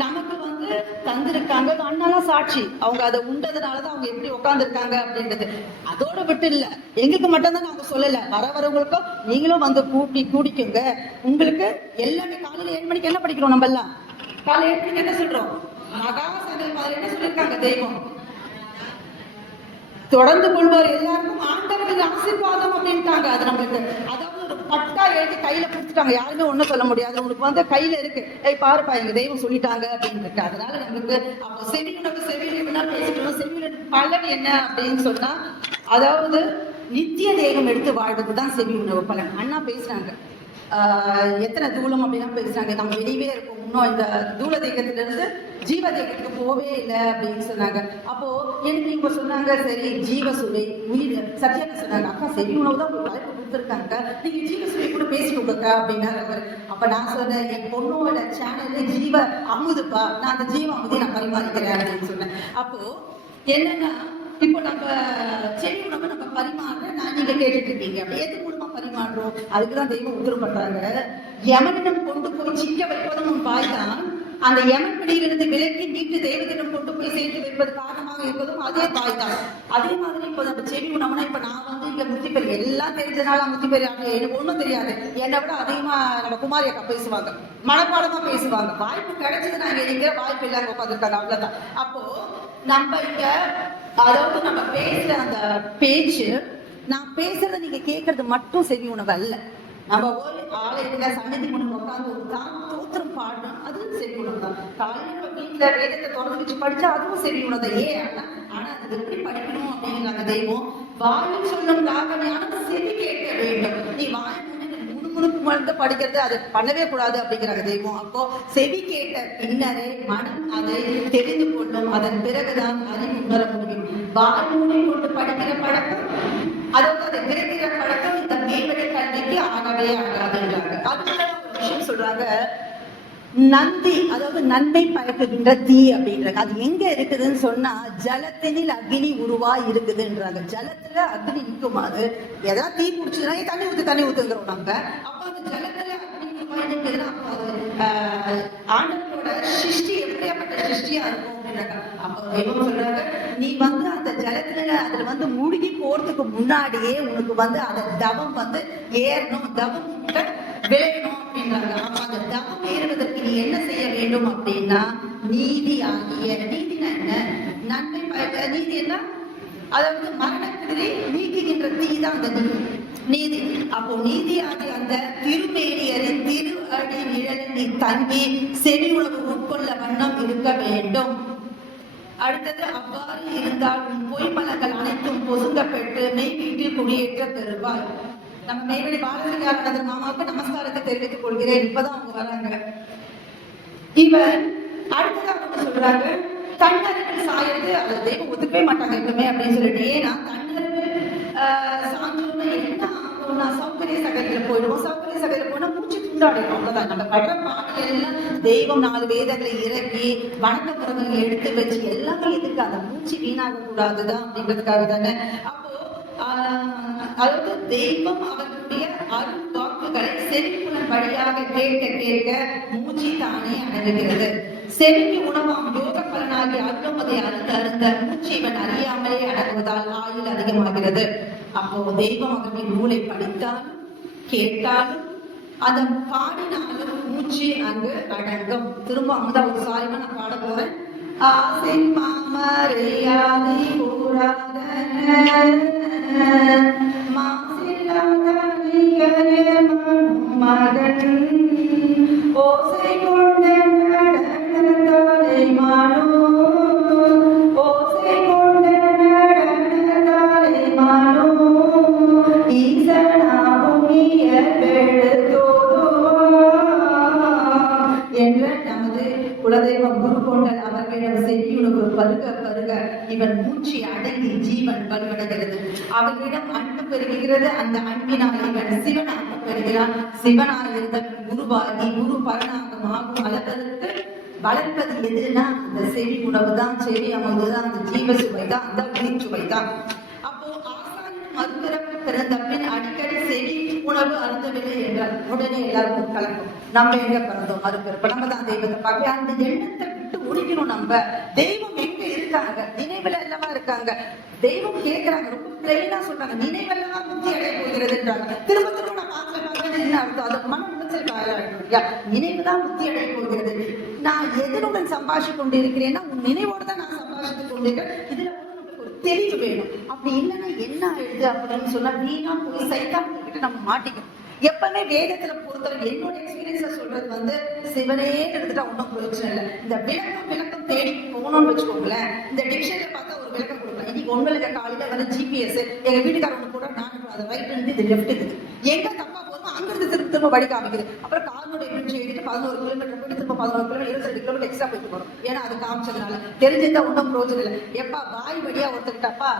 நமக்கு வந்து தந்திருக்காங்க. அண்ணாலாம் சாட்சி, அவங்க அதை உண்டதுனாலதான் அவங்க எப்படி உட்காந்துருக்காங்க அப்படின்றது. அதோட விட்டு இல்ல, எங்களுக்கு மட்டும்தான் அவங்க சொல்லல, வரவங்களுக்கும் நீங்களும் வந்து கூட்டிக்கோங்க. உங்களுக்கு எல்லாமே காலையில 7 மணிக்கு என்ன படிக்கிறோம், நம்ம எல்லாம் காலையில 7 மணிக்கு என்ன சொல்றோம், மகா சங்கல்பம் என்ன சொல்லியிருக்காங்க, தெய்வம் தொடர்ந்து கொள்வார் எல்லாருக்கும் ஆண்டவரின் ஆசீர்வாதம் அப்படின்ட்டாங்க. அது நம்மளுக்கு அதாவது ஒரு பட்டா எழுதி கையில கொடுத்துட்டாங்க, யாருமே ஒண்ணும் சொல்ல முடியாது. உங்களுக்கு வந்து கையில இருக்கு, பாருப்பா எங்க தெய்வம் சொல்லிட்டாங்க அப்படின்னு. அதனால நம்மளுக்கு அப்போ செவி உணவு செவியில பேசிக்கணும். செவியில பலன் என்ன அப்படின்னு சொன்னா, அதாவது நித்திய தேகம் எடுத்து வாழ்வதுதான் செவி உணவு பலன். அண்ணா பேசுறாங்க எத்தனை தூளம் அப்படின்னா பேசுறாங்க, நம்ம வெளியவே இருக்கும், இன்னும் இந்த தூள தேகத்துல இருந்து ஜீவ தேகத்துக்கு போவே இல்லை அப்படின்னு சொன்னாங்க. அப்போ எனக்கு இவங்க சொன்னாங்க, சரி ஜீவசுவை உயிர் சத்தியாக சொன்னாங்க, அக்கா செவி உணவு தான் ஒரு வாய்ப்பு கொடுத்துருக்காங்க, நீங்க ஜீவசுவை கூட பேசி கொடுக்கா அப்படின்னாரு. அப்ப நான் சொன்னேன், என் பொண்ணோட சேனலு ஜீவ அமுதுப்பா, நான் அந்த ஜீவ அமுதை நான் பரிமாறிக்கிறேன் அப்படின்னு சொன்னேன். அப்போ என்னன்னா, இப்போ நம்ம செவி உணவு நம்ம பரிமாற நீங்க கேட்டுட்டு இருக்கீங்க, அப்படி எது மூலமா பரிமாறுறோம், அதுக்குதான் தெய்வம் உத்தரவு பண்றாங்க. யமனிடம் கொண்டு போய் சிக்க வைப்பதும் உன் வாய்தான், அந்த யமன் பிடியிலிருந்து விலக்கி மீட்டு தெய்வத்திடம் கொண்டு போய் சேர்த்து வைப்பது காரணமாக இருப்பதும் அதே தாய் தான். அதே மாதிரி இப்போ நம்ம செவி உணவுனா, இப்ப நான் வந்து இங்க முத்திப்பேர் எல்லாம் தெரிஞ்சனால முத்திப்பேர் எனக்கு ஒன்றும் தெரியாது, என்னை விட அதிகமா நம்ம குமாரி அக்கா பேசுவாங்க, மனப்பாடமா பேசுவாங்க. வாய்ப்பு கிடைச்சது நாங்க இருக்கிற வாய்ப்பு இல்லாம உட்காந்துருக்காங்க, அவ்வளவுதான். அப்போ நம்ம இங்க அதாவது நம்ம பேசுற அந்த பேச்சு, நான் பேசுறத நீங்க கேட்கறது மட்டும் செவி உணவு அல்ல. நம்ம ஒரு ஆலயத்துல சன்னதி முன்னு உட்காந்து ஒரு தோத்திரம் பாடணும், அதுவும் செவி உணவு தான். காலையில நம்ம வீட்டுல வேதத்தை தொடர்ந்து வச்சு படிச்சா அதுவும் செவி உணவு. ஏன் ஆனா அது எப்படி படிக்கணும் அப்படிங்கிறாங்க தெய்வம். வாயு சொல்லும் ராகமையான செவி கேட்க வேண்டும். நீ வாய் முணுமுணுப்பு மருந்து படிக்கிறது அது பண்ணவே கூடாது அப்படிங்கிறாங்க தெய்வம். அப்போ செவி கேட்ட பின்னரே மனம் அதை தெரிந்து கொள்ளும், அதன் பிறகுதான் அறிவு உணர முடியும். வாய் மூடி கொண்டு படிக்கிற பழக்கம், அதாவது அதை திரைக்கிற பழக்கம் இந்த மேல்வழி கல்விக்கு ஆகவே ஆகாதுன்றாங்க. அதுக்குள்ள ஒரு விஷயம் சொல்றாங்க, நந்தி அதாவது நன்மை பயக்குகின்ற தீ அப்படின்றாங்க. அது எங்க இருக்குதுன்னு சொன்னா ஜலத்தினில் அக்னி உருவாய் இருக்குதுன்றாங்க. ஜலத்துல அக்னி நிற்குமாது, ஏதாவது தீ குடிச்சதுன்னா தண்ணி ஊத்துங்கிறோம் நம்ம. அப்ப அந்த ஜலத்துல அக்னி உருவாய் நிற்குதுன்னா ஆண்டவரோட சிருஷ்டி எப்படியாப்பட்ட சிருஷ்டியா இருக்கும் அப்படின்னாங்க. அப்ப தெய்வம் சொல்றாங்க, நீ வந்து அந்த ஜலத்துல அதுல வந்து மூழ்கி போறதுக்கு முன்னாடியே உனக்கு வந்து அந்த தவம் வந்து ஏறணும், தவம் விளையணும் அப்படின்றாங்க. அப்ப அந்த தவம் ஏறுவதற்கு நீ என்ன செய்ய வேண்டும் அப்படின்னா, நீதி ஆகிய, நீதினா என்ன, நன்மை நீதி என்ன, அதாவது மரணத்திலே நீக்குகின்ற தீ தான் அந்த நீதி. அப்போ நீதி ஆகிய அந்த திருமேனியரின் திரு அடி நிழலில் நீ தங்கி செவி உணவு உட்கொள்ள வண்ணம் இருக்க வேண்டும். அடுத்தது, அவ்வாறு இருந்தால் உன் பொய்மலங்கள் அனைத்தும் பொசுங்கப்பட்டு மெய் வீட்டில் குடியேற்ற பெறுவாய். நம்ம மேல்வழி பாலசிங்காரநாதன் மாமாவுக்கு நமஸ்காரத்தை தெரிவித்துக் கொள்கிறேன், இப்பதான் அவங்க வராங்க. இவர் அடுத்ததாக சொல்றாங்க, தன்னறிவில் சாயது அதை தெய்வம் ஒத்துக்கவே மாட்டாங்க எப்பவுமே அப்படின்னு சொல்லிட்டு. ஏன்னா தன்னறிவு சாஞ்சோன்னு என்ன ஆகும்னா சௌகரிய சகதியில போயிடுவோம். சௌகரிய சகதியில போனா மூச்சு துண்டாடிடும், அவ்வளவுதான். நம்ம படுற பாடல் எல்லாம் தெய்வம் 4 வேதங்களை இறக்கி வணக்க முறைகளை எடுத்து வச்சு எல்லாமே எதுக்கு, அந்த மூச்சு வீணாக கூடாதுதான் அப்படின்றதுக்காக தானே. அப்போ அதாவது தெய்வம் அவர்களுடைய அருள் வாக்குகளை செவிப்புலன் வழியாக கேட்க கேட்க மூச்சு தானே அடங்குகிறது. செவிக்கு உணவாம் யோக பலனாகி அருளும் அதை அருந்த மூச்சு இவன் அறியாமலே அடங்குவதால் ஆயுள் அதிகமாகிறது. அப்போ தெய்வம் அவர்களின் நூலை படித்தாலும் கேட்டாலும் அதை பாடினாலும் மூச்சு அங்கு அடங்கும். திரும்ப அங்கதான் ஒரு சாரிமா நான் பாட போறேன். ஆசை மாமரையாதி கூறாத மகன் ஓசை கொண்ட நடனத்தாலை மானோ ஓசை கொண்ட நடனத்தாலை மானோ ஈசனாகும் என்ற நமது குலதெய்வம் குரு கொண்டல் அவர்களிடம் செவியுணவு பருக பருக இவன் மூச்சு அடங்கி ஜீவன் வலுவடைகிறது. அவர்களிடம் அன்பு பெருகுகிறது. அந்த அன்பினால் இவன் சிவனாக பெறுகிறான். சிவனாக இருந்த குருவாகி குரு பரணாகமாகும் அளவதற்கு வளர்ப்பது எதுனா அந்த செவி உணவு தான், செவி அமுதுதான், அந்த ஜீவ சுவை தான், அந்த உயிர் சுவை தான். அப்போ ஆசான் மறுபிறப்பு பிறந்த பின் அடிக்கடி செவி உணவு அருந்தவில்லை என்றால் உடனே எல்லாருக்கும் கலக்கும். நம்ம எங்க பிறந்தோம் மறுபிறப்பு, நம்ம தான் தெய்வத்தை பார்க்க. அந்த எண்ணத்தை விட்டு ஒழிக்கணும். நம்ம தெய்வம் எங்க இருக்காங்க, நினைவுல எல்லாமா இருக்காங்க. தெய்வம் கேட்கிறாங்க, ரொம்ப பிளைனா சொல்றாங்க, நினைவெல்லாம் புத்தி அடைய போகிறதுன்றாங்க. திரும்ப திரும்ப நான் பார்க்கல என்ன அர்த்தம், அது மன உணர்ச்சல் காயம். நினைவுதான் புத்தி அடைய போகிறது. நான் எதனுடன் சம்பாஷித்து கொண்டிருக்கிறேன்னா உன் நினைவோடு தான் நான் சம்பாஷித்துக் கொண்டிருக்கிறேன். இதுல ஒரு தெளிவு வேணும். அப்படி இல்லைன்னா என்ன ஆயிடுது அப்படின்னு சொன்னா வீணா போய் சைத்தான் கிட்ட நம்ம மாட்டிக்கணும். எப்பவுமே வேதத்துல பொறுத்தவரை என்னோட எக்ஸ்பீரியன்ஸ சொல்றது சிவனே எடுத்துட்டா ஒன்றும் பிரயோஜனம் இல்லை. இந்த விளக்கம் தேடி போகணும்னு வச்சுக்கோங்களேன். இந்த டிக்ஷனரி பார்த்தா ஒரு விளக்கம் கொடுக்கலாம். இன்னைக்கு உங்களுக்கு காலையில ஜிபிஎஸ் எங்க வீட்டுக்காரங்க கூட நான் அதை ரைட் இருந்து இது லெஃப்ட் இருக்குது, எங்க தப்பா போதுமோ அங்கிருந்து திரும்ப வழி காமிக்குது. அப்புறம் கார்னுடைய பிரிட்ஜ் எடுத்து 11 கிலோமீட்டர் போயிட்டு திரும்ப 11 கிலோமீட்டர் 22 கிலோமீட்டர் எக்ஸ்ட்ரா போயிட்டு போறோம். ஏன்னா அது காமிச்சதுனால தெரிஞ்சிருந்தா ஒன்றும் பிரயோஜனம் இல்லை. எப்பா வாய் வழியா ஒருத்தக்கிட்டப்பா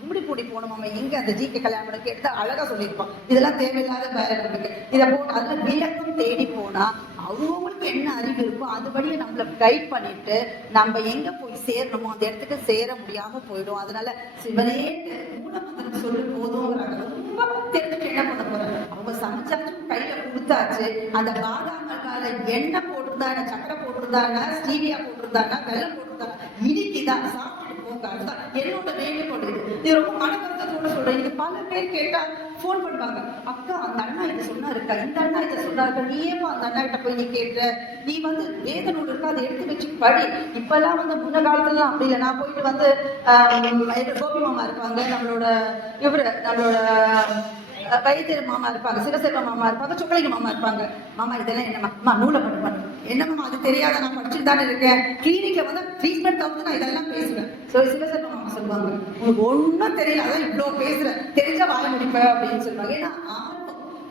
கும்படி பூடி போனோம் நம்ம எங்க அந்த ஜிகே கல்யாணம் எடுத்து அழகா சொல்லியிருப்போம். இதெல்லாம் தேவையில்லாத வேலை நமக்கு. இதை போட்டு அதில் விளக்கம் தேடி போனா அவங்களுக்கு என்ன அறிவு இருக்கோ அதுபடியே நம்மளை கைட் பண்ணிட்டு நம்ம எங்க போய் சேரணுமோ அந்த இடத்துக்கு சேர முடியாம போயிடும். அதனால சிவனே மூலமந்திரம் சொல்லி போதுங்கிறாங்க. ரொம்ப தெரிஞ்சுட்டு என்ன பண்ண போறாங்க, அவங்க சமைச்சாச்சும் கையில கொடுத்தாச்சு. அந்த பாதாமக்கால எண்ணெய் போட்டிருந்தாங்க, சக்கரை போட்டிருந்தாங்க, ஸ்டீவியா போட்டிருந்தாங்க, வெள்ளம் போட்டிருந்தாங்க, இனிக்குதான் சாப்பிட்டு போங்க. அதுதான் என்னோட வேண்டுகோள். இது ரொம்ப மனவருத்தத்தோட சொல்றேன். இது பல பேர் கேட்டா போன் பண்ணுவாங்க, அக்கா அந்த அண்ணா இதை சொன்னாருக்கா, இந்த அண்ணா இதை சொன்னாருக்கா, நீ ஏப்பா அந்த அண்ணா கிட்ட போய் நீ கேட்ட, நீ வேத நூல் இருக்கா அதை எடுத்து வச்சு படி. இப்பெல்லாம் முன்ன காலத்துலலாம் அப்படி இல்லை. நான் போயிட்டு கோபி மாமா இருப்பாங்க, நம்மளோட வைத்தியர் மாமா இருப்பாங்க, சிவசேவ மாமா இருப்பாங்க, சொக்கலிங்க மாமா இருப்பாங்க. மாமா இதெல்லாம் என்னம்மா நூலை பண்ணு என்னம்மா அது தெரியாத, நான் படிச்சுட்டு தானே இருக்கேன். கிளினிக்ல ட்ரீட்மெண்ட் தவிர்த்து நான் இதெல்லாம் பேசுவேன். சிவசேவ மாமா சொல்லுவாங்க, உங்களுக்கு ஒன்றும் தெரியல, அதான் இவ்வளோ பேசுறேன், தெரிஞ்சா வாய முடிப்பேன் அப்படின்னு சொல்லுவாங்க. ஏன்னா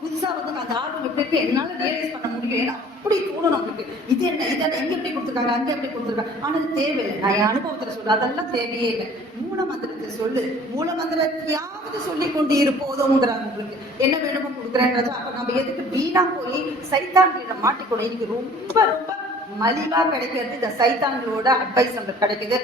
புதுசா அந்த ஆர்வம் எப்படி இருக்கு என்னால ரியலைஸ் பண்ண முடியும். ஏன்னா அப்படி தோணும் நம்மளுக்கு. இது என்ன இதெல்லாம் எங்க எப்படி கொடுத்துருக்காங்க, அங்க எப்படி கொடுத்துருக்காங்க. ஆனா அது தேவையில்லை. நான் என் அனுபவத்துல சொல்றேன், அதெல்லாம் தேவையே இல்லை. மூல மந்திரத்தை சொல்லு, மூல மந்திரத்தையாவது சொல்லி கொண்டு இருப்போதுங்கிறாங்க. உங்களுக்கு என்ன வேணுமோ கொடுக்குறேன்றது. அப்ப நம்ம எதுக்கு வீணா போய் சைத்தான் மாட்டிக்கணும். இன்னைக்கு ரொம்ப ரொம்ப மலிவா கிடைக்கிறது இந்த சைத்தான்களோட அட்வைஸ் நம்மளுக்கு கிடைக்குது.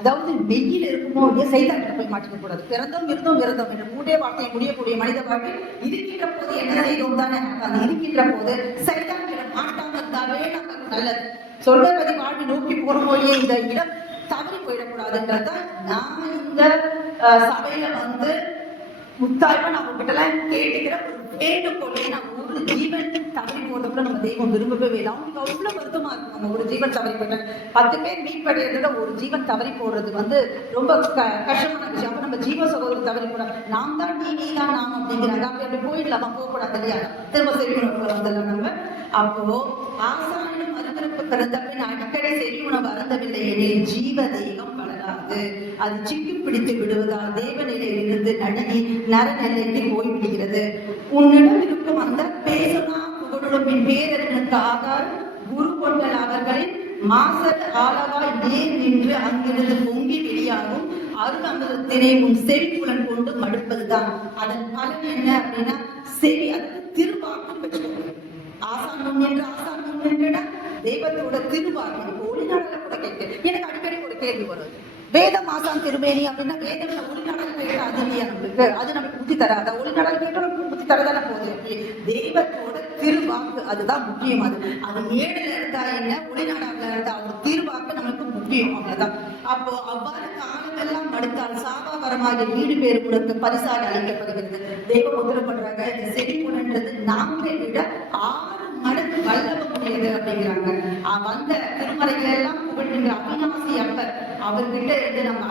அதாவது வெயில் இருக்குமோ இல்லையா சைத்தான் கிட்ட போய் மாட்டிக்க கூடாது. பிறந்தோம் இருந்தோம் என்ற மூடே வார்த்தையை முடியக்கூடிய மனித வாழ்க்கை இருக்கின்ற போது என்ன செய்தோம் தானே, அந்த இருக்கின்ற போது சைத்தான் கிட்ட மாட்டாம இருந்தாலே நமக்கு நல்லது. சொர்க்கபதி வாழ்வை நோக்கி போறோமோ இல்லையே இந்த இடம் தவறி போயிடக்கூடாதுன்றதான் நான் இந்த சபையில முத்தாய்ப்பா நான் உங்ககிட்ட எல்லாம் கேட்டுக்கிற ஒரு வேண்டுகோளே. நான் ஒரு ஜீவன் தவறி போறதுக்குள்ள நம்ம தெய்வம் விரும்பவே இல்லை. அவங்களுக்கு அவ்வளவு வருத்தமா இருக்கும். நம்ம ஒரு ஜீவன் தவறி போயிட்டாங்க, 10 பேர் மீட் பண்ணுறத ஒரு ஜீவன் தவறி போடுறது ரொம்ப கஷ்டமான விஷயம். அப்ப நம்ம ஜீவ சகோதரி தவறி போறாங்க, நாம் தான் நீ தான் நாம் அப்படிங்கிறாங்க. அப்படி போயிடலாமா, போகக்கூடாது இல்லையா, திரும்ப செய்யணும் வந்துடலாம் நம்ம. அப்போ ஆசானும் மறுபிறப்பு பிறந்த பின் அடிக்கடி செவி உணவு அருந்தவில்லை எனில் ஜீவ தெய்வம் வளராது. அது சிக்கி பிடித்து விடுவதால் தேவநிலையிலிருந்து நடுங்கி நரநிலைக்கு போய்விடுகிறது. உன்னிடம் இருக்கும் அந்த பேசுனா புகழும் பேரறிஞருக்கு ஆதார் குரு கொண்டல் அவர்களின் மாசர் ஆளவாய் நேர் நின்று அங்கிருந்து பொங்கி வெளியாகும் அருள் அமிர்தத்தினை உன் செவிப்புலன் கொண்டு மடுப்பதுதான். அதன் பலன் என்ன அப்படின்னா செவி, அதுக்கு திருவாக்கு வச்சுக்கோங்க. ஆசானம் என்று ஆசானம் என்றா தெய்வத்தோட திருவாக்கு. ஒளிநாடல கூட கேட்க எனக்கு அடிக்கடி ஒரு கேள்வி வரும், வேதம் ஆசான் திருமேனி அப்படின்னா வேதம் ஒளிநாடல் கேட்க அது இல்லையா நம்மளுக்கு, அது நமக்கு புத்தி தராதா? ஒளிநாடல் கேட்ட நமக்கு புத்தி தரதான போகுது. தெய்வத்தோட திருவாக்கு அதுதான் முக்கியம். அது 7 இருந்தா என்ன, ஒளிநாடாவில் இருந்தா ஒரு தீர்வாக்க நமக்கு முக்கியம். அவ்வளவுதான். அப்போ அவ்வாறு காலமெல்லாம் மடுத்தால் சாபாவரமாக வீடு பேர் உனக்கு பரிசாக அளிக்கப்படுகிறது. தெய்வம் உத்தரப்படுறாங்க, இந்த செடிப்புணன்றது நாமளை விட 6 மடங்கு வல்லவக்கூடியது அப்படிங்கிறாங்க. வந்த திருமறைகள் எல்லாம் புகழ்கின்ற அவிநாசி அப்பர் அவர்கிட்ட இருந்து நம்ம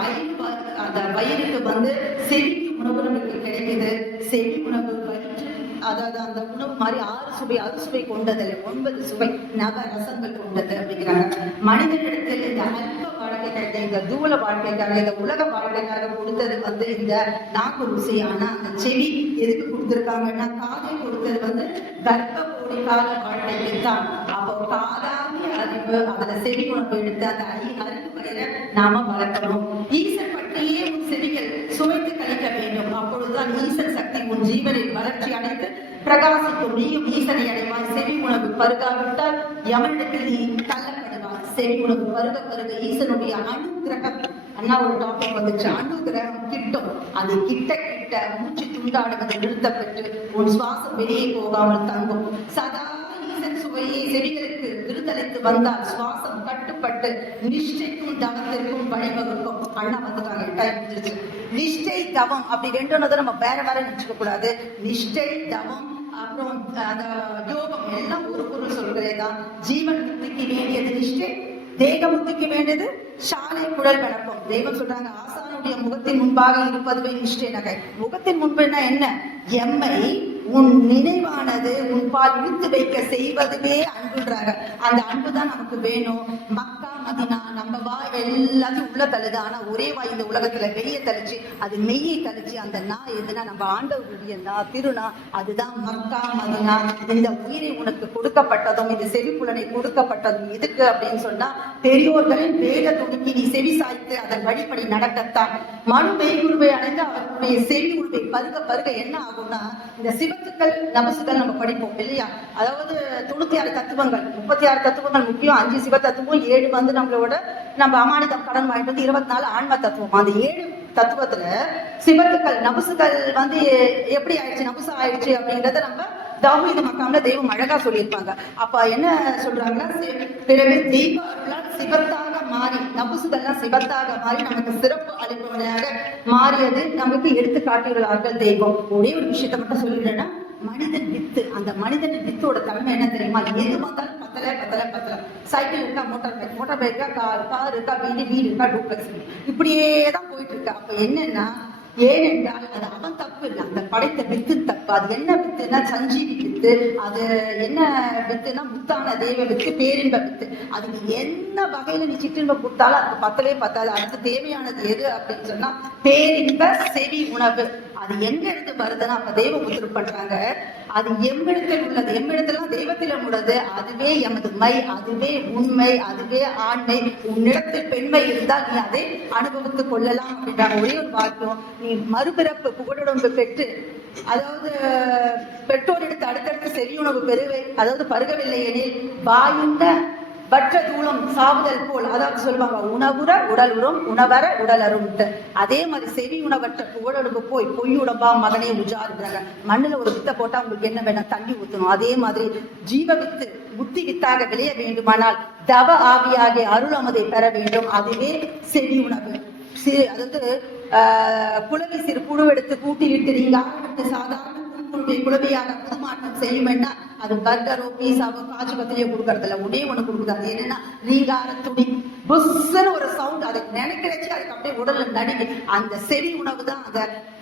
அந்த வயிறுக்கு வந்து செவிக்கு உணவு நமக்கு கிடைக்குது. செவி உணவு வயிற்று, அதாவது அந்த உணவு மாதிரி 6 சுவை, அறுசுவை கொண்டது, 9 சுவை நவ ரசங்கள் கொண்டது அப்படிங்கிறாங்க. மனிதனிடத்தில் இந்த அல்ப வாழ்க்கைக்காக, இந்த தூள வாழ்க்கைக்காக, இந்த உலக வாழ்க்கைக்காக கொடுத்தது வந்து இந்த நாக்கு ருசி. ஆனா அந்த செவி எதுக்கு கொடுத்துருக்காங்கன்னா, காதை கொடுத்தது வந்து கர்ப்ப கோடி கால வாழ்க்கைக்கு தான். அப்போ காதாகிய அறிவு, அதுல செவி உணவு எடுத்து அந்த அறிவு வரையில நாம வளர்க்கணும். ஈசன் பற்றியே உன் செவிகள் சுவைத்து கழிக்க வேண்டும். அப்பொழுதுதான் ஈசன் சக்தி உன் ஜீவனில் வளர்ச்சி அடைந்து பிரகாசிக்கும். நீயும் ஈசனை அடைவாய். செவி உணவு பருகாவிட்டால் யமனிடத்தில் நீ தள்ளப்படுவாய். செவி உணவு பருக பருக ஈசனுடைய அனுகிரகம், அண்ணா ஒரு டாபிக் வந்துச்சு, அனுகிரகம் கிட்டும். அது கிட்ட கிட்ட மூச்சு துண்டாடுவதை நிறுத்தப்பட்டு உன் சுவாசம் வெளியே போகாமல் தங்கும். சதா ஈசன் சுவையை செவிகளுக்கு விருந்தளித்து வந்தால் சுவாசம் கட்டுப்பட்டு நிஷ்டைக்கும் தவத்திற்கும் வழிவகுக்கும். அண்ணா வந்துட்டாங்க, டைம் முடிஞ்சிருச்சு. நிஷ்டை தவம் அப்படி 2 நம்ம வேற வேற நினைச்சுக்க கூடாது. நிஷ்டை தவம் அப்புறம் அந்த யோகம் எல்லாம் ஒரு பொருள் சொல்கிறேதான். ஜீவன் முக்திக்கு வேண்டியது நிஷ்டை, தேக முக்திக்கு வேண்டியது சாலை குழல் விளப்பம். தெய்வம் சொல்றாங்க, ஆசானுடைய முகத்தின் முன்பாக இருப்பதுவே நிஷ்டை நகை. முகத்தின் முன்புனா என்ன? எம்மை உன் நினைவானது உன் பால் இழுத்து வைக்க செய்வதுவே அன்புன்றாங்க. அந்த அன்பு தான் நமக்கு வேணும். மக்கா மதினா நம்ம வா எல்லாத்தையும் உள்ள தழுது. ஆனா ஒரே வாய் இந்த உலகத்துல வெளியே தழிச்சு, அது மெய்யை தழிச்சு, அந்த நான் எதுனா நம்ம ஆண்டவருடைய நான் திருநா, அதுதான் மக்கா மதினா. இந்த உயிரை உனக்கு கொடுக்கப்பட்டதும் இந்த செவிப்புலனை கொடுக்கப்பட்டதும் எதுக்கு அப்படின்னு சொன்னா, பெரியோர்களின் வேத துணுக்கி நீ செவி சாய்த்து அதன் வழிபடி நடக்கத்தான். மனு மெய்குருவை அடைந்து அவர்களுடைய செவி உருவை பருக பருக என்ன ஆகும்னா, இந்த சிவத்துக்கள் நபசுகள் நம்ம படிப்போம் இல்லையா? அதாவது 96 தத்துவங்கள், 36 தத்துவங்கள் முக்கியம், 5 சிவ தத்துவம், 7 வந்து நம்மளோட நம்ம அமானிதம் கடன் வாங்கிட்டு வந்து 24 ஆன்ம தத்துவம். அந்த 7 தத்துவத்துல சிவத்துக்கள் நபசுகள் வந்து எப்படி ஆயிடுச்சு, நபுசா ஆயிடுச்சு அப்படின்றத நம்ம தௌஹீத் மக்காம்ல தெய்வம் அழகா சொல்லியிருப்பாங்க. அப்ப என்ன சொல்றாங்கன்னா, பிறகு தெய்வ சிவத்தாக மாறி நபுசுகள்லாம் சிவத்தாக மாறி நமக்கு சிறப்பு அளிப்பவனாக மாறியது நமக்கு எடுத்து காட்டுகிறார்கள் தெய்வம். ஒரே ஒரு விஷயத்த மட்டும் சொல்லிடுறேன்னா, மனிதன் வித்து, அந்த மனிதன் வித்தோட தன்மை என்ன தெரியுமா? எது வந்தாலும் பத்தல. சைக்கிள் இருக்கா, மோட்டார் பைக் இருக்கா, கார் இருக்கா, வீடு இருக்கா, டூப்ளெக்ஸ், இப்படியே தான் போயிட்டு இருக்கா. அப்ப என்னன்னா, ஏனென்றால் அது அவன் தப்பு இல்லை, அந்த படைத்த வித்து தப்பு. அது என்ன வித்துன்னா சஞ்சீவி வித்து. அது என்ன வித்துனா முத்தான தேவ வித்து, பேரின்ப வித்து. அதுக்கு என்ன வகையில நீ சிற்றின்பம் கொடுத்தாலும் அதுக்கு பத்தாது. அதுக்கு தேவையானது எது அப்படின்னு சொன்னா பேரின்ப செவி உணவு. அது எங்க இருந்து வருதுன்னா, அப்ப தெய்வம் உத்தரவு பண்றாங்க, அது எம்மிடத்தில் உள்ளது. எம்மிடத்துல தெய்வத்திலும் உள்ளது. அதுவே எமது மை, அதுவே உண்மை, அதுவே ஆண்மை. உன்னிடத்தில் பெண்மை இருந்தால் நீ அதை அனுபவித்துக் கொள்ளலாம் அப்படின்றாங்க. ஒரே ஒரு வாக்கியம், நீ மறுபிறப்பு புகழுடம்பு பெற்று, அதாவது பெற்றோர் எடுத்து அடுத்தடுத்து செவியுணவு பெறுவை, அதாவது பருகவில்லை எனில் வாயுண்ட வற்ற தூளம் சாவுதல் போல், அதாவது சொல்லுவாங்க, உணவுற உடல் உறும், உணவர உடல் அரும்ட்டு. அதே மாதிரி செவி உணவற்ற புகழொடுப்பு போய் பொய் உடம்பா மகனே உஜாருங்கிறாங்க. மண்ணுல ஒரு வித்தை போட்டா உங்களுக்கு என்ன வேணும்? தண்ணி ஊற்றணும். அதே மாதிரி ஜீவ வித்து புத்தி வித்தாக விளைய வேண்டுமானால் தவ ஆவியாகிய அருள் அமுதை பெற வேண்டும். அதுவே செவி உணவு. அதாவது குளவி சிறு புழுவெடுத்து கூட்டிலிட்டு நீங்க ஆரம்பித்து சாதாரண குழந்தையாக புதுமாற்றம் செய்யும்னா, அது பர்கரோ பீஸாவோ காய்ச்சி பத்திரியோ கொடுக்கறதில்ல. ஒரே ஒண்ணு கொடுக்குது. அது என்னன்னா ரீங்காரத்துடி புஸ்ன்னு ஒரு சவுண்ட். அதை நினைக்கிறச்சு அதுக்கு அப்படியே உடல்ல நடுங்கி. அந்த செவி உணவு தான் அந்த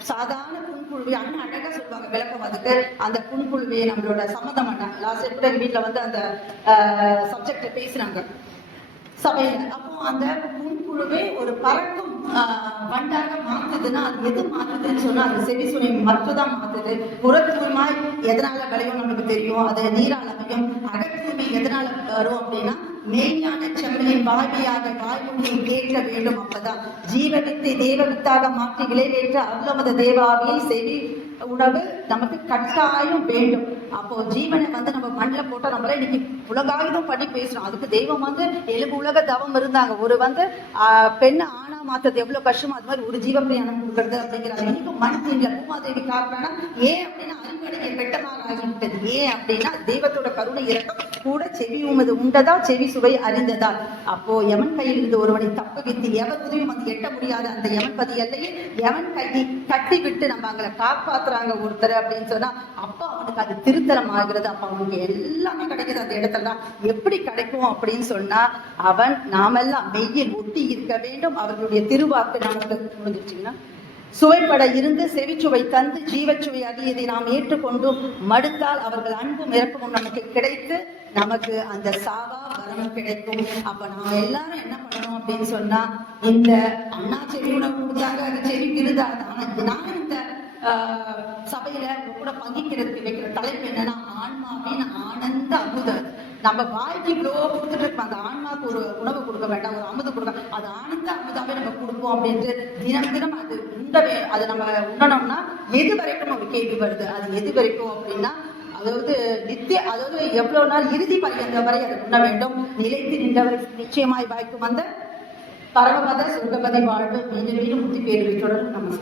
சாதாரண புண்புழுவை. அண்ணன் அழகா சொல்லுவாங்க விளக்கம் அதுக்கு. அந்த புண்புழுவையை நம்மளோட சம்மந்தம் அண்ணா லாஸ்ட் கூட வீட்டுல வந்து அந்த சப்ஜெக்ட பேசுறாங்க சபையில. அப்போ அந்த புண்புழுவை ஒரு பறக்கும் வண்டாக மாத்துதுன்னா, அது எது மாத்துதுன்னு சொன்னா அது செவி சுனை மட்டும்தான் மாத்துது. புறத்தூய்மாய் எதனால விளையும் நமக்கு தெரியும், அது நீரால் அமையும். அகத்தூய்மை எதனால வரும் அப்படின்னா, மெய்ஞான செம்மலின் வாய்மையாக வாய்மொழியை கேட்க வேண்டும். அப்பதான் ஜீவவித்தை தேவவித்தாக மாற்றி விளைவேற்ற அருளமத தேவாவியை செவி உணவு நமக்கு கட்டாயம் வேண்டும். அப்போ ஜீவனை வந்து நம்ம மண்ணில் போட்டா நம்மள இன்னைக்கு உலகாயுதம் பண்ணி பேசுறோம். அதுக்கு தெய்வம் வந்து எலும்பு உலக தவம் இருந்தாங்க. ஒரு வந்து பெண்ணை ஆணா மாத்துறது எவ்வளவு கஷ்டமோ அது மாதிரி ஒரு ஜீவ பிரயாணம் கொடுக்கறது அப்படிங்கிறாங்க. இன்னும் மண் தீங்கல பூமாதேவி காப்பானா ஏன் அப்படின்னா அறிவடைய பெட்டமாக ஆகிவிட்டது. ஏன் அப்படின்னா தெய்வத்தோட கருணை இறக்கம் கூட செவி உமது உண்டதா செவி சுவை அறிந்ததா. அப்போ யமன் கையில் இருந்து ஒருவனை தப்புவித்து எவர் உதவியும் வந்து எட்ட முடியாத அந்த யமன் பதி எல்லையே யமன் கையை கட்டி விட்டு நம்ம அங்களை காப்பாத்துறாங்க ஒருத்தர் அப்படின்னு சொன்னா அப்ப அவனுக்கு அது திருத்தலம் ஆகிறது. அப்ப அவனுக்கு எல்லாமே கிடைக்குது அந்த இடத்துல. எப்படி கிடைக்கும் அப்படின்னு சொன்னா அவன் நாமெல்லாம் மெய்யில் ஒட்டி இருக்க வேண்டும். அவர்களுடைய திருவாக்கு நமக்கு முடிஞ்சிருச்சுங்கன்னா சுவைப்பட இருந்து செவிச்சுவை தந்து ஜீவச்சுவை அறியதை நாம் ஏற்றுக்கொண்டும் மடுத்தால் அவர்கள் அன்பும் இறக்கமும் நமக்கு கிடைத்து நமக்கு அந்த சாவா வரமும் கிடைக்கும். அப்ப நாம எல்லாரும் என்ன பண்ணணும் அப்படின்னு சொன்னா இந்த அண்ணா செவி உணவு கொடுத்தாங்க, அது செவி விருதா. நான் இந்த சபையில கூட பங்கிக்கிறதுக்கு வைக்கிற தலைப்பு என்னன்னா ஆன்மாவின் ஆனந்த அமுதம். நம்ம வாய்க்கு இவ்வளோ கொடுத்துட்டு இருக்கோம், அந்த ஆன்மாவுக்கு ஒரு உணவு கொடுக்க வேண்டாம், ஒரு அமுது கொடுக்க, அது ஆனந்த அமுதாவே நம்ம கொடுப்போம் அப்படின்ட்டு தினம் தினம் அது உண்டவே. அது நம்ம உண்ணணும்னா எது வரைக்கும் ஒரு கேள்வி வருது. அது எது வரைக்கும் அப்படின்னா அதாவது அதாவது எவ்வளவு நாள் இறுதி பரியந்த வரை அதை உண்ண வேண்டும். நிலைத்து நின்றவரை நிச்சயமாய் வாய்க்கும் அந்த பரமபத சொர்க்கபதி வாழ்வு மீண்டும் மீண்டும் முத்தி பேர் தொடரும். நமஸ்காரம்.